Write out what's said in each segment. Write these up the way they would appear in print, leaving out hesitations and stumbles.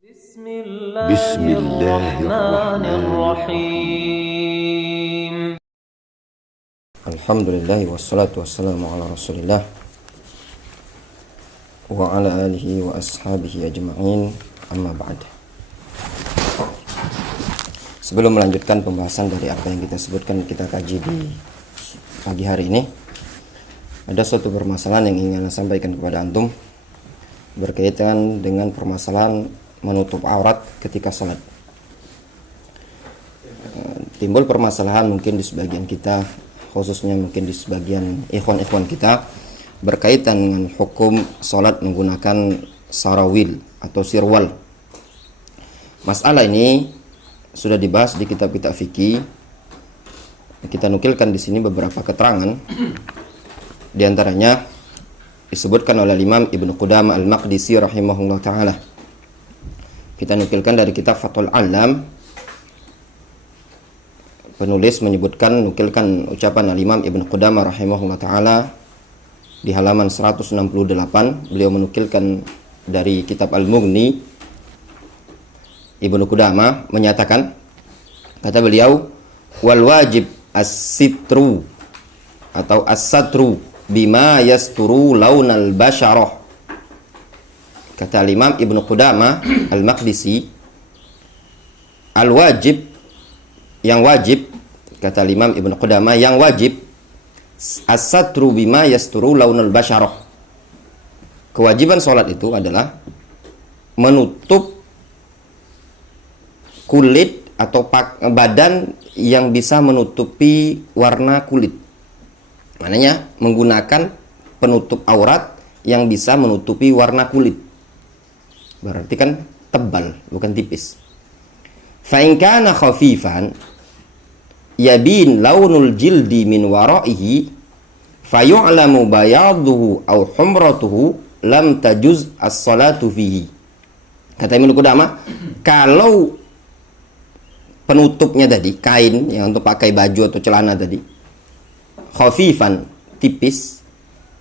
Bismillahirrahmanirrahim. Alhamdulillah wassalatu wassalamu ala Rasulillah wa ala alihi wa ashabihi ajma'in, amma ba'd. Sebelum melanjutkan pembahasan dari apa yang kita sebutkan, kita kaji di pagi hari ini, ada suatu permasalahan yang ingin saya sampaikan kepada antum berkaitan dengan permasalahan menutup aurat ketika salat. Timbul permasalahan mungkin di sebagian kita, khususnya mungkin di sebagian ikhwan-ikhwan kita, berkaitan dengan hukum salat menggunakan sarawil atau sirwal. Masalah ini sudah dibahas di kitab-kitab fikih. Kita nukilkan di sini beberapa keterangan. Di antaranya disebutkan oleh Imam Ibnu Qudamah Al-Maqdisi rahimahullah taala. Kita nukilkan dari kitab Fathul Alam. Penulis nukilkan ucapan Al-Imam Ibnu Qudamah rahimahullah taala di halaman 168. Beliau menukilkan dari kitab Al-Mughni. Ibnu Qudamah menyatakan, kata beliau, wal wajib as-sitru atau as-satru bima yasturu launal basyarah. Kata Imam Ibnu Qudamah Al-Maqdisi, al-wajib, yang wajib, kata Imam Ibnu Qudamah, yang wajib as-satru bima yasturu launal basyarah. Kewajiban sholat itu adalah menutup kulit atau badan yang bisa menutupi warna kulit. Maknanya menggunakan penutup aurat yang bisa menutupi warna kulit. Berarti kan tebal, bukan tipis. Fa in kana khafifan yabin launul jildi min wara'ihi fayu'lamu bayaduhu aw humratuhu lam tajuz as-salatu fihi. Kata Ibnu Qudamah, kalau penutupnya tadi, kain yang untuk pakai baju atau celana tadi, khafifan, tipis,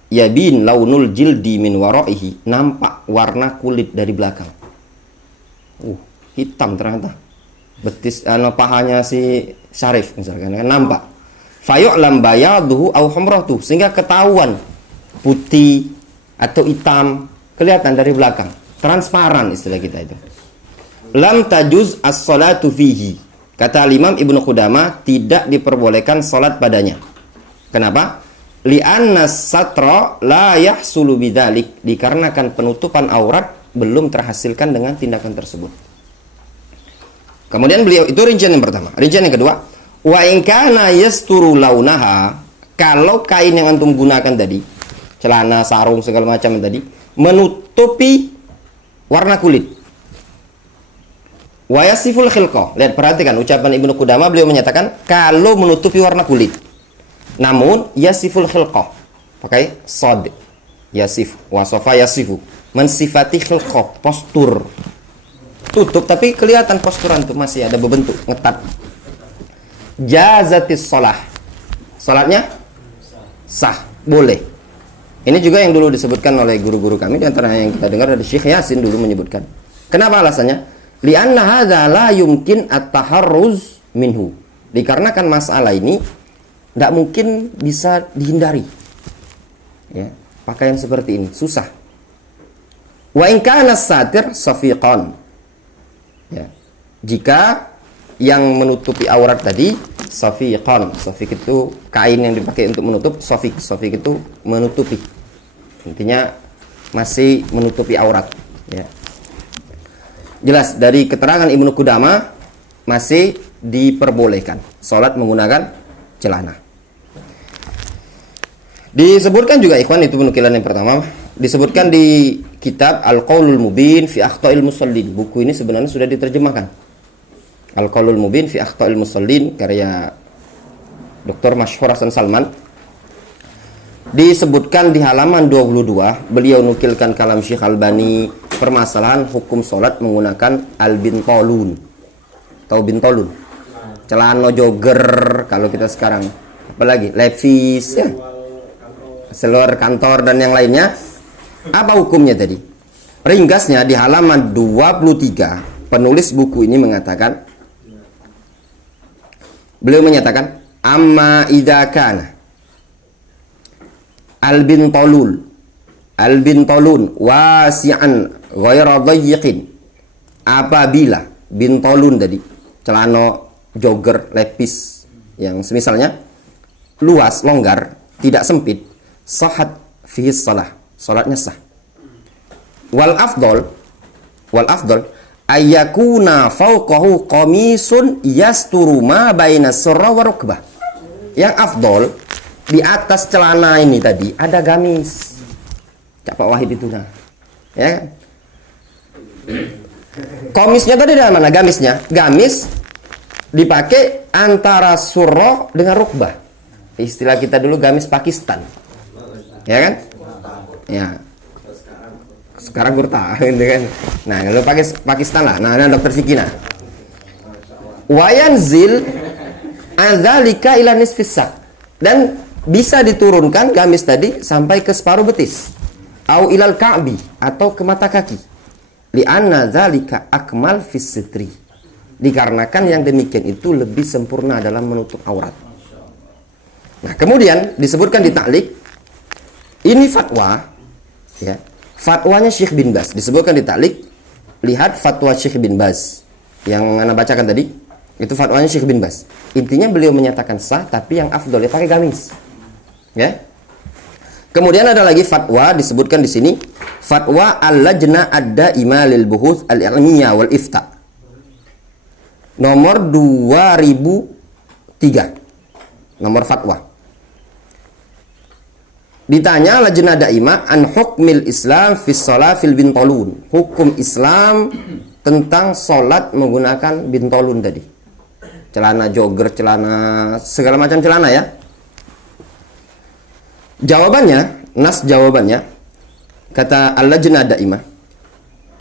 yabin launul jildi min wara'ihi, nampak warna kulit dari belakang. Hitam ternyata. Betis pahanya si Syarif misalkan, kan nampak. Fayu'lam bayaduhu aw humratuhu, sehingga ketahuan putih atau hitam, kelihatan dari belakang. Transparan istilah kita itu. Lam tajuz as-salatu fihi. Kata Imam Ibnu Qudamah, tidak diperbolehkan salat padanya. Kenapa? Li'anna satra la yahsulu bidzalik, dikarenakan penutupan aurat belum terhasilkan dengan tindakan tersebut. Kemudian beliau, itu rincian yang pertama. Rincian yang kedua, wa in kana yasturu launaha, kalau kain yang antum gunakan tadi, celana, sarung, segala macam tadi, menutupi warna kulit. Wa yasiful khilqah. Lihat, perhatikan ucapan Ibnu Qudamah, beliau menyatakan kalau menutupi warna kulit. Namun yasiful khilqah, pakai sad, yasif, wasofa yasifu, mensifati khilqah, postur. Tutup tapi kelihatan posturan tuh masih ada berbentuk ngetat. Jazatis shalah, salatnya sah, boleh. Ini juga yang dulu disebutkan oleh guru-guru kami, di antara yang kita dengar dari Syekh Yasin dulu menyebutkan. Kenapa alasannya? Li'anna hadza la yumkin at-taharruz minhu. Dikarenakan masalah ini tidak mungkin bisa dihindari. Ya, pakaian seperti ini susah. Wa in kana satir safiqan. Ya. Jika yang menutupi aurat tadi safiqan, safiq itu kain yang dipakai untuk menutup, safiq itu menutupi. Intinya masih menutupi aurat, ya. Jelas dari keterangan Ibnu Qudamah masih diperbolehkan salat menggunakan celana. Disebutkan juga ikhwan, itu penukilan yang pertama, disebutkan di kitab Al-Qaulul Mubin fi Akhta'il Musallin. Buku ini sebenarnya sudah diterjemahkan. Al-Qaulul Mubin fi Akhta'il Musallin karya Dr. Masyhur Hasan Salman. Disebutkan di halaman 22, beliau nukilkan kalam Syekh Albani, permasalahan hukum salat menggunakan al-bintolun. Tahu bintolun? Celana jogger kalau kita sekarang. Apalagi levis ya. Seluar kantor dan yang lainnya. Apa hukumnya tadi? Ringkasnya di halaman 23 penulis buku ini mengatakan, beliau menyatakan, amma idza kana al-bintolun wasi'an ghaira dhayyiqin, apabila bintolun tadi celana jogger lepis yang semisalnya luas, longgar, tidak sempit, sahat fihi shalah, salatnya sah. Wal afdal ayyakuna fawqahu qamisun yasturu ma baina surra wa rukbah. Yang afdal, di atas celana ini tadi ada gamis. Cak Pak Wahid itu nah. Ya kan? Komisnya tadi dari mana gamisnya? Gamis dipakai antara surra dengan rukbah. Istilah kita dulu gamis Pakistan. Ya kan? Ya. Sekarang kurta gitu kan. Nah, kalau pakai Pakistan lah. Nah, Dokter Fikina. Wayanzil adzalika ila nisfis sak. Dan bisa diturunkan gamis tadi sampai ke separuh betis. Au ilal ka'bi, atau ke mata kaki. Li'anna dzalika akmal fis sitri. Dikarenakan yang demikian itu lebih sempurna dalam menutup aurat. Nah, kemudian disebutkan di ta'liq, ini fatwa, ya. Fatwanya Syekh bin Baz disebutkan di ta'liq. Lihat fatwa Syekh bin Baz yang Anda bacakan tadi, itu fatwanya Syekh bin Baz. Intinya beliau menyatakan sah, tapi yang afdol ya pakai gamis. Ya. Kemudian ada lagi fatwa disebutkan di sini, fatwa al-lajna ad-daimah lil buhuth al-ilmiyah wal ifta. Nomor 2003. Nomor fatwa. Ditanya lajnah daimah an hukmil Islam fi shalah fil bintolun. Hukum Islam tentang salat menggunakan bintolun tadi. Celana jogger, celana segala macam celana ya. Jawabannya, nas jawabannya, kata al-lajnah daimah,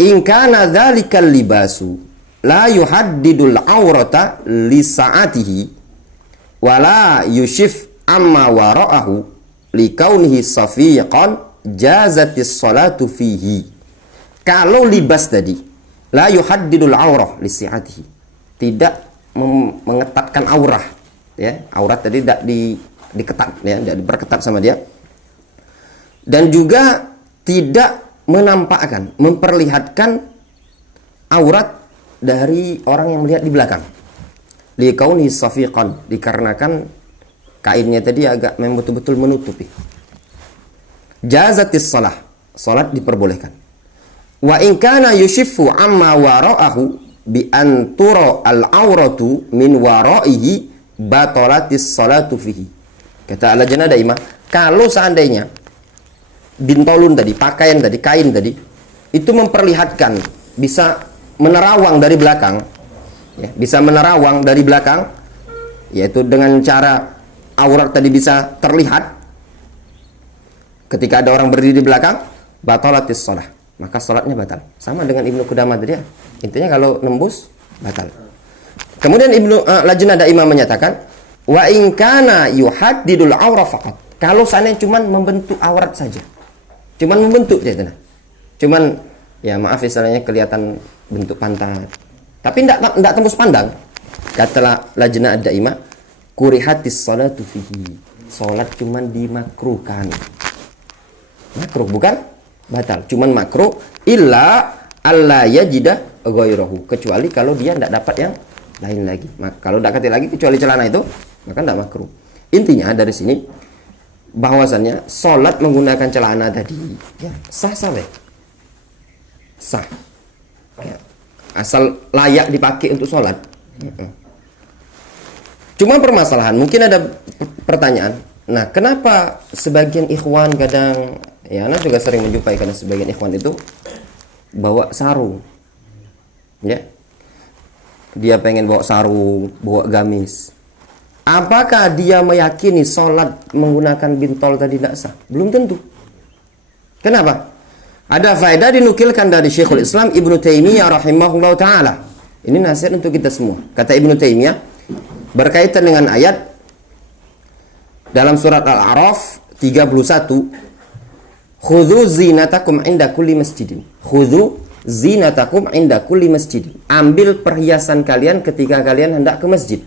in kana dzalikal libasu la yuhaddidul aurata li sa'atihi wa la yushif amma wara'ahu li kaunihi safiqan jazatis salatu fihi. Kalau libas tadi la yuhaddidul aurah li sa'atihi, tidak mengetatkan aurah, ya, aurat tadi tidak diketat, ya, tidak diperketat sama dia, dan juga tidak menampakkan, memperlihatkan aurat dari orang yang melihat di belakang. Liqauni safiqan, dikarenakan kainnya tadi agak betul-betul menutupi. Jazatis salah, salat diperbolehkan. Wa in kana yushifu amma wara'ahu bi antura al-auratu min wara'ihi batalatis salatu fihi. Kata al-lajnah daimah, kalau seandainya bintolun tadi, pakaian tadi, kain tadi, itu memperlihatkan, bisa menerawang dari belakang, ya, bisa menerawang dari belakang, yaitu dengan cara aurat tadi bisa terlihat ketika ada orang berdiri di belakang, batalatis shalah, maka salatnya batal. Sama dengan Ibnu Qudamah tadi ya. Intinya kalau nembus batal. Kemudian lajnah daimah menyatakan, wa in kana yuhaddidul aurah faqat. Kalau seandainya cuman membentuk aurat saja. Cuman membentuk saja. Cuman ya maaf istilahnya kelihatan bentuk pantat. Tapi enggak tembus pandang. Kata lajnah daimah, kurihatis salatu fihi. Salat cuman dimakruhkan. Makruh bukan batal, cuman makruh illa alla yajida ghairahu, kecuali kalau dia tidak dapat yang lain lagi. Kalau tidak dapat lagi kecuali celana itu, maka tidak makruh. Intinya dari sini bahwasannya salat menggunakan celana tadi ya sah-sah weh. Sah. Ya. Asal layak dipakai untuk salat. Cuma permasalahan, mungkin ada pertanyaan. Nah, kenapa sebagian ikhwan kadang, ya, anak juga sering menjumpai kadang sebagian ikhwan itu bawa sarung, ya, dia pengen bawa sarung, bawa gamis. Apakah dia meyakini sholat menggunakan bintol tadi tidak sah? Belum tentu. Kenapa? Ada faedah dinukilkan dari Syekhul Islam Ibnu Taimiyah rahimahullah ta'ala. Ini nasihat untuk kita semua. Kata Ibnu Taimiyah berkaitan dengan ayat dalam surat Al-A'raf 31, Khudzu zinatakum inda kulli masjidin. Khudzu zinatakum inda kulli masjidin. Ambil perhiasan kalian ketika kalian hendak ke masjid.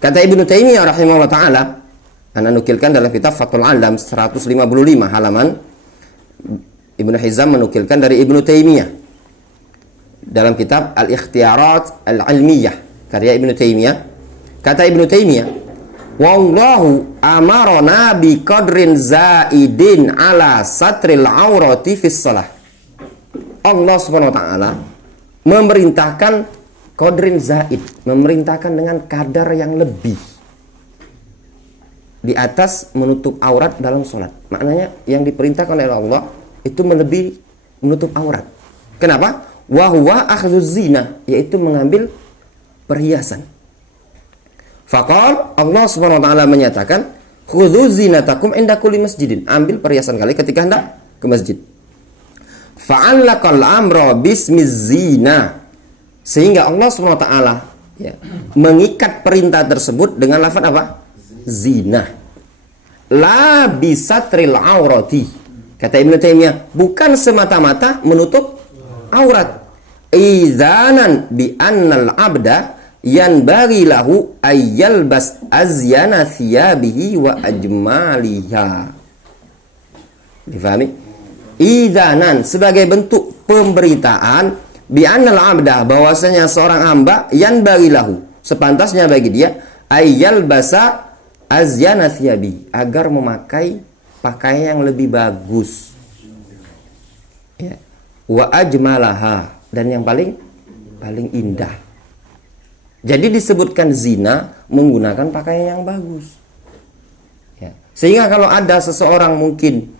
Kata Ibnu Taimiyah rahimahullah taala, ana nukilkan dalam kitab Fathul Alam 155 halaman. Ibnu Hizam menukilkan dari Ibnu Taimiyah dalam kitab Al-Ikhtiyarat Al-Ilmiyah karya Ibnu Taimiyah. Kata Ibnu Taimiyah, wallahu amarona bi qadrin zaidin ala satril aurati fis shalah. Allah Subhanahu wa taala memerintahkan qadrin zaid, memerintahkan dengan kadar yang lebih di atas menutup aurat dalam salat. Maknanya yang diperintahkan oleh Allah itu melebihi menutup aurat. Kenapa? Wa huwa akhdhuz zina, yaitu mengambil perhiasan. Faqal Allah Subhanahu wa taala menyatakan, khudzu zinatakum inda kulli masjidin. Ambil perhiasan kalian ketika hendak ke masjid. Fa'allaqal amra bismiz zina. Sehingga Allah Subhanahu wa taala ya, mengikat perintah tersebut dengan lafaz apa? Zina. La bisatril aurati. Kata Ibnu Taimiyah, bukan semata-mata menutup aurat. Izanan bi annal abda yanbaghi lahu ayyalbas azyana thiyabihi wa ajmaliha. Difahami? Izanan sebagai bentuk pemberitaan bi annal abda, bahwasanya seorang hamba yanbaghi lahu, sepantasnya bagi dia ayyalbasa azyana thiyabi, agar memakai pakaian yang lebih bagus ya. Wa ajmalaha, dan yang paling indah. Jadi disebutkan zina menggunakan pakaian yang bagus ya. Sehingga kalau ada seseorang mungkin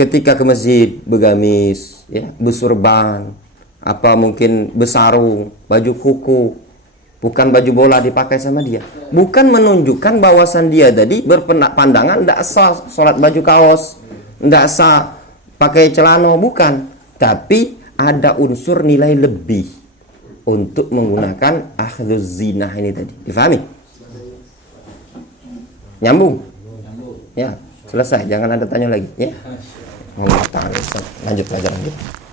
ketika ke masjid bergamis ya, bersurban, apa mungkin bersarung, baju kuku, bukan baju bola dipakai sama dia, bukan menunjukkan bahwasan dia tadi berpandangan tidak sah sholat baju kaos, tidak sah pakai celana, bukan. Tapi ada unsur nilai lebih untuk menggunakan akhdhuz zinah ini tadi. Difahami? Nyambung? Ya, selesai. Jangan ada tanya lagi ya. Allah Ta'ala. Lanjut pelajaran kita.